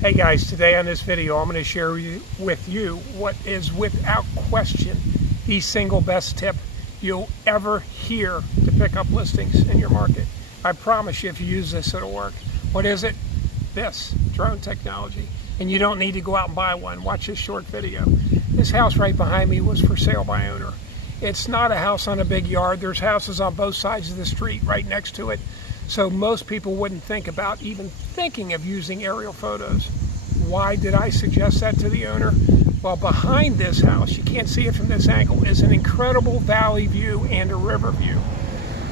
Hey guys, today on this video I'm going to share with you what is without question the single best tip you'll ever hear to pick up listings in your market. I promise you if you use this it'll work. What is it? This, drone technology. And you don't need to go out and buy one. Watch this short video. This house right behind me was for sale by owner. It's not a house on a big yard. There's houses on both sides of the street right next to it. So most people wouldn't think about even thinking of using aerial photos. Why did I suggest that to the owner? Well, behind this house, you can't see it from this angle, is an incredible valley view and a river view.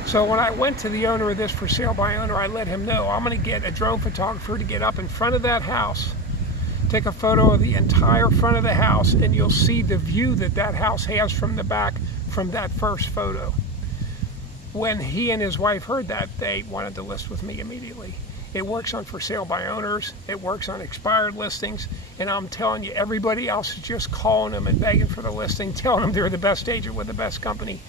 So when I went to the owner of this for sale by owner, I let him know I'm going to get a drone photographer to get up in front of that house, take a photo of the entire front of the house, and you'll see the view that that house has from the back from that first photo. When he and his wife heard that, they wanted to list with me immediately. It works on for sale by owners, it works on expired listings, and I'm telling you, everybody else is just calling them and begging for the listing, telling them they're the best agent with the best company.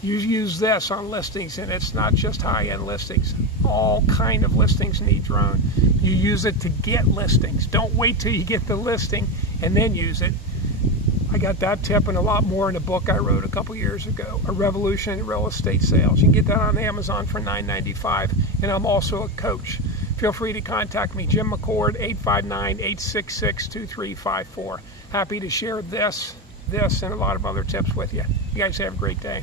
You use this on listings, and it's not just high-end listings. All kind of listings need drone. You use it to get listings. Don't wait till you get the listing and then use it. I got that tip and a lot more in a book I wrote a couple years ago, A Revolution in Real Estate Sales. You can get that on Amazon for $9.95, and I'm also a coach. Feel free to contact me, Jim McCord, 859-866-2354. Happy to share this, and a lot of other tips with you. You guys have a great day.